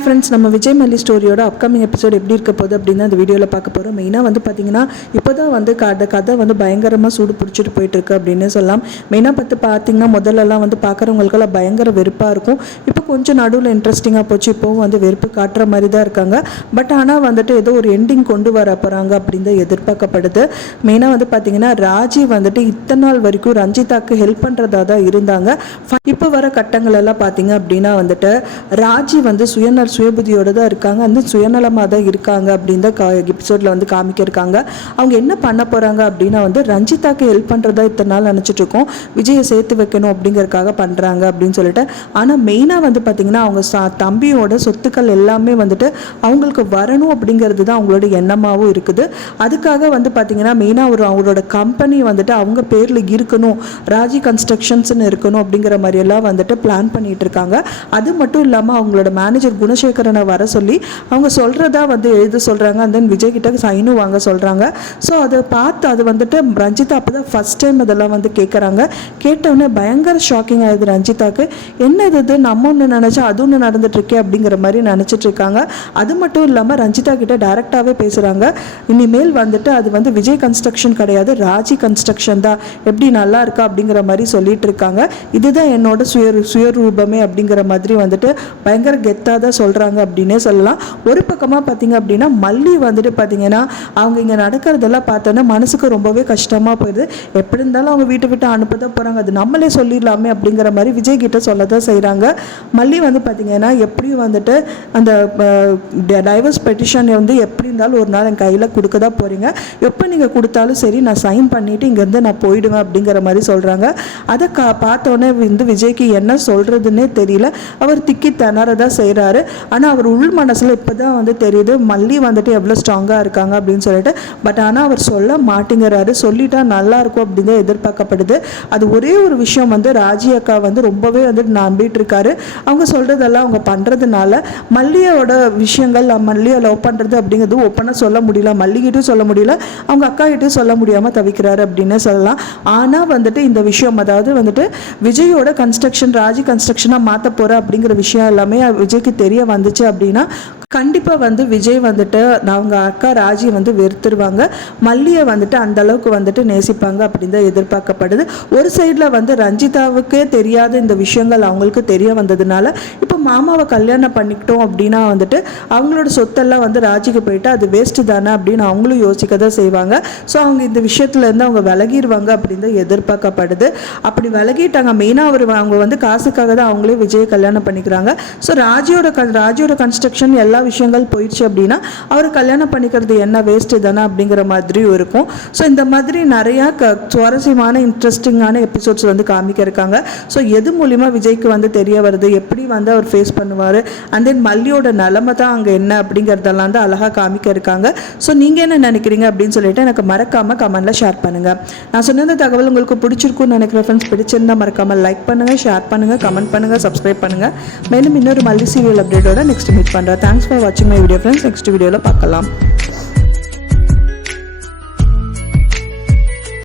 Hi friends, நம்ம விஜய் மல்லி ஸ்டோரியோட upcoming episode எப்படி இருக்க போகுது அப்படின்னு அந்த வீடியோவில் பார்க்க போகிறோம். மெயினாக வந்து பார்த்தீங்கன்னா இப்போ தான் வந்து கதை வந்து பயங்கரமாக சூடு பிடிச்சிட்டு போயிட்டுருக்கு அப்படின்னு சொல்லலாம். மெயினாக பார்த்தீங்கன்னா முதல்லலாம் வந்து பார்க்குறவங்களுக்கெல்லாம் பயங்கர வெறுப்பாக இருக்கும். இப்போ கொஞ்சம் நடுவில் இன்ட்ரெஸ்டிங்காக போச்சு. இப்போவும் வந்து வெறுப்பு காட்டுற மாதிரி தான் இருக்காங்க. பட் ஆனால் வந்துட்டு ஏதோ ஒரு எண்டிங் கொண்டு வர போகிறாங்க அப்படின்னு தான் எதிர்பார்க்கப்படுது. மெயினாக வந்து பார்த்தீங்கன்னா ராஜி வந்துட்டு இத்தனை நாள் வரைக்கும் ரஞ்சிதாக்கு ஹெல்ப் பண்ணுறதா தான் இருந்தாங்க. இப்போ வர கட்டங்கள் எல்லாம் பார்த்தீங்க அப்படின்னா வந்துட்டு ராஜி வந்து சுயபுத்தியோடு தான் இருக்காங்க, அந்த சுயநலமாக தான் இருக்காங்க அப்படின்னு தான் எபிசோடில் வந்து காமிக்கிருக்காங்க. அவங்க என்ன பண்ண போகிறாங்க அப்படின்னா வந்து ரஞ்சிதாக்கு ஹெல்ப் பண்ணுறதா இத்தனை நாள் நினச்சிட்டு இருக்கோம், விஜயை சேர்த்து வைக்கணும் அப்படிங்கிறதுக்காக பண்ணுறாங்க அப்படின்னு சொல்லிட்டு. ஆனால் மெயினாக வந்து பார்த்திங்கன்னா அவங்க தம்பியோட சொத்துக்கள் எல்லாமே வந்துட்டு அவங்களுக்கு வரணும் அப்படிங்கிறது தான் அவங்களோட எண்ணமாகவும் இருக்குது. அதுக்காக வந்து பார்த்திங்கன்னா மெயினாக அவங்களோட கம்பெனி வந்துட்டு அவங்க பேரில் இருக்கணும், ராஜி கன்ஸ்ட்ரக்ஷன்ஸ்னு இருக்கணும் அப்படிங்கிற மாதிரியெல்லாம் வந்துட்டு பிளான் பண்ணிகிட்டு இருக்காங்க. அது மட்டும் இல்லாமல் அவங்களோட மேனேஜர் குணசேகரனை வர சொல்லி அவங்க சொல்கிறதா வந்து எழுத சொல்கிறாங்க. அண்ட் தென் விஜய் கிட்ட சைனும் வாங்க சொல்கிறாங்க. ஸோ அதை பார்த்து அது வந்துட்டு ரஞ்சிதா அப்போ தான் ஃபஸ்ட் டைம் அதெல்லாம் வந்து கேட்குறாங்க. கேட்டவுடனே பயங்கர ஷாக்கிங் ஆகுது ரஞ்சிதாக்கு. என்ன இது நம்ம ஒன்று நினச்சா அது ஒன்று நடந்துட்டுருக்கே அப்படிங்கிற மாதிரி நினச்சிட்டு இருக்காங்க. அது மட்டும் இல்லாமல் ரஞ்சிதா கிட்ட டைரெக்டாகவே பேசுகிறாங்க. இனிமேல் வந்துட்டு அது வந்து விஜய் கன்ஸ்ட்ரக்ஷன் கிடையாது, ராஜி கன்ஸ்ட்ரக்ஷன் தான், எப்படி நல்லா இருக்கா அப்படிங்கிற மாதிரி சொல்லிட்டு இருக்காங்க. இதுதான் என்னோட சுயரூபமே அப்படிங்கிற மாதிரி வந்துட்டு பயங்கர கெத்தாக தான் சொல்கிறாங்க அப்படின்னே சொல்லலாம். ஒரு பக்கமாக பார்த்தீங்க அப்படின்னா மல்லி வந்துட்டு பார்த்தீங்கன்னா அவங்க இங்கே நடக்கிறதெல்லாம் பார்த்தோன்னா மனசுக்கு ரொம்பவே கஷ்டமாக போயிடுது. எப்படி இருந்தாலும் அவங்க வீட்டை விட்டு அனுப்ப தான் போகிறாங்க, அது நம்மளே சொல்லிடலாமே அப்படிங்கிற மாதிரி விஜய் கிட்ட சொல்ல தான் செய்கிறாங்க. மல்லி வந்து பார்த்தீங்கன்னா எப்படியும் வந்துட்டு அந்த டைவர்ஸ் பெட்டிஷன் வந்து எப்படி இருந்தாலும் ஒரு நாள் என் கையில் கொடுக்க தான் போகிறீங்க, எப்போ நீங்கள் கொடுத்தாலும் சரி நான் சைன் பண்ணிவிட்டு இங்கேருந்து நான் போயிடுவேன் அப்படிங்கிற மாதிரி சொல்கிறாங்க. அதை பார்த்தோன்னே வந்து விஜய்க்கு என்ன சொல்கிறதுன்னே தெரியல. அவர் திக்கி திணறதான் செய்கிறாரு. ஆனால் அவர் உள் மனசில் இப்போ தான் வந்து தெரியுது மல்லி வந்துட்டு எவ்வளோ ஸ்ட்ராங்காக இருக்காங்க அப்படின்னு சொல்லிட்டு. பட் ஆனால் அவர் சொல்ல மாட்டேங்கிறாரு. சொல்லிட்டா நல்லாயிருக்கும் அப்படின்னு தான் எதிர்பார்க்கப்படுது. அது ஒரே ஒரு விஷயம் வந்து ராஜி அக்கா வந்து ரொம்பவே வந்துட்டு நம்பிட்டு இருக்காரு. அவங்க சொல்கிறதெல்லாம் அவங்க பண்ணுறதுனால மல்லியோட விஷயங்கள், மல்லியை லவ் பண்ணுறது அப்படிங்கிறது ஒப்பனாக சொல்ல முடியல, மல்லிகிட்டும் சொல்ல முடியல, அவங்க அக்கா கிட்டும் சொல்ல முடியாமல் தவிக்கிறாரு அப்படின்னு சொல்லலாம். ஆனால் வந்துட்டு இந்த விஷயம் அதாவது வந்துட்டு விஜயோட கன்ஸ்ட்ரக்ஷன் ராஜி கன்ஸ்ட்ரக்ஷனாக மாற்ற போகிற அப்படிங்கிற விஷயம் எல்லாமே விஜய்க்கு தெரிய வந்துச்சு அப்படின்னா கண்டிப்பாக வந்து விஜய் வந்துட்டு அவங்க அக்கா ராஜி வந்து வெறுத்துருவாங்க, மல்லியை வந்துட்டு அந்த அளவுக்கு வந்துட்டு நேசிப்பாங்க அப்படின்னு தான் எதிர்பார்க்கப்படுது. ஒரு சைடில் வந்து ரஞ்சிதாவுக்கே தெரியாத இந்த விஷயங்கள் அவங்களுக்கு தெரிய வந்ததுனால இப்போ மாமாவை கல்யாணம் பண்ணிக்கிட்டோம் அப்படின்னா வந்துட்டு அவங்களோட சொத்தெல்லாம் வந்து ராஜிக்கு போயிட்டு அது வேஸ்ட்டு தானே அப்படின்னு அவங்களும் யோசிக்க தான் செய்வாங்க. ஸோ அவங்க இந்த விஷயத்துலேருந்து அவங்க விலகிடுவாங்க அப்படின்னு தான் எதிர்பார்க்கப்படுது. அப்படி விலகிட்டாங்க மெயினாக அவங்க வந்து காசுக்காக தான் அவங்களே விஜயை கல்யாணம் பண்ணிக்கிறாங்க. ஸோ ராஜியோட கன்ஸ்ட்ரக்ஷன் எல்லா விஷயங்கள் போயிடுச்சு அப்படின்னா அவர் கல்யாணம் பண்ணிக்கிறது என்ன வேஸ்ட்டு தானே அப்படிங்கிற மாதிரியும் இருக்கும். ஸோ இந்த மாதிரி நிறையா சுவாரஸ்யமான இன்ட்ரெஸ்டிங்கான எபிசோட்ஸ் வந்து காமிக்க இருக்காங்க. ஸோ எது மூலிமா விஜய்க்கு வந்து தெரிய வருது, எப்படி வந்து அவர் ஃபேஸ் பண்ணுவார், அண்ட் தென் மல்லியோட நிலைமை தான் அங்கே என்ன அப்படிங்கிறதெல்லாம் தான் அழகாக காமிக்க இருக்காங்க. ஸோ நீங்கள் என்ன நினைக்கிறீங்க அப்படின்னு சொல்லிட்டு எனக்கு மறக்காமல் கமெண்ட்டில் ஷேர் பண்ணுங்கள். நான் சொன்ன தகவல் உங்களுக்கு பிடிச்சிருக்குன்னு நினைக்கிற ஃப்ரெண்ட்ஸ், பிடிச்சிருந்தா மறக்காமல் லைக் பண்ணுங்கள், ஷேர் பண்ணுங்கள், கமெண்ட் பண்ணுங்கள், சப்ஸ்கிரைப் பண்ணுங்கள். மேலும் இன்னொரு மல்லி சீரியல் அப்டேட்டோட நெக்ஸ்ட் மீட் பண்ணுறேன். தேங்க்ஸ் ஃபார் வாட்சிங் மை வீடியோ ஃப்ரெண்ட்ஸ். நெக்ஸ்ட் வீடியோவில் பார்க்கலாம்.